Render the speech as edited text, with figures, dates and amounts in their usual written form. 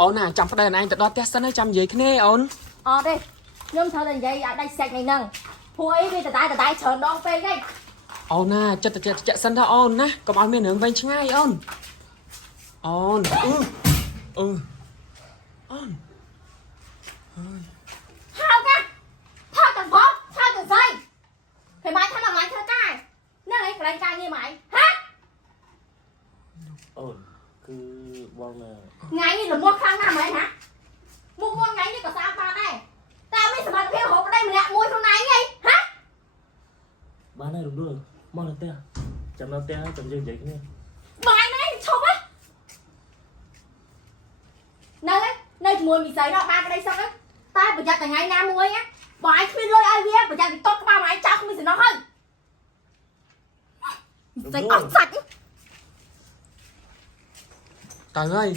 អូនណាចាំប្តីអញទៅដល់ផ្ទះសិនហើយចាំនិយាយគ្នាអូន អត់ទេខ្ញុំត្រូវតែនិយាយឲ្យដាច់សាច់ហ្នឹងព្រោះអីវាដដែលច្រើនដងពេកហី អូនណាចិត្តតិចសិនទៅអូនណាកុំឲ្យមានរឿងវែងឆ្ងាយអូនអូនអូន ហៅកាថើទាំងផងថើទាំងស្អីពេលម៉ៃថាម៉ៃធ្វើការហ្នឹងឯងកន្លែងការងារម៉ៃហ៎ អូនគឺបងណា ថ្ងៃនេះលំមាស់ខ្លាំងណាស់ម៉ែណាមុខមុនថ្ងៃនេះក៏ស្អាតបាតដែរតែមានសមត្ថភាពរកប្តីម្នាក់មួយខ្លួនឯងហីហ៎ បានហើយរំដួលមកនៅផ្ទះចាំនៅផ្ទះចាំយើងនិយាយគ្នា បាយនេះឈប់ហ៎នៅជាមួយមីស័យនោះបានក្តីសុខហ៎តែប្រយ័ត្នថ្ងៃណាមួយណាបាយគ្មានលុយឲ្យវាប្រយ័ត្នពីតុកក្បាលម៉ៃចោលគ្មានសំណោះហើយមីស័យអត់សាច់ ទៅហើយ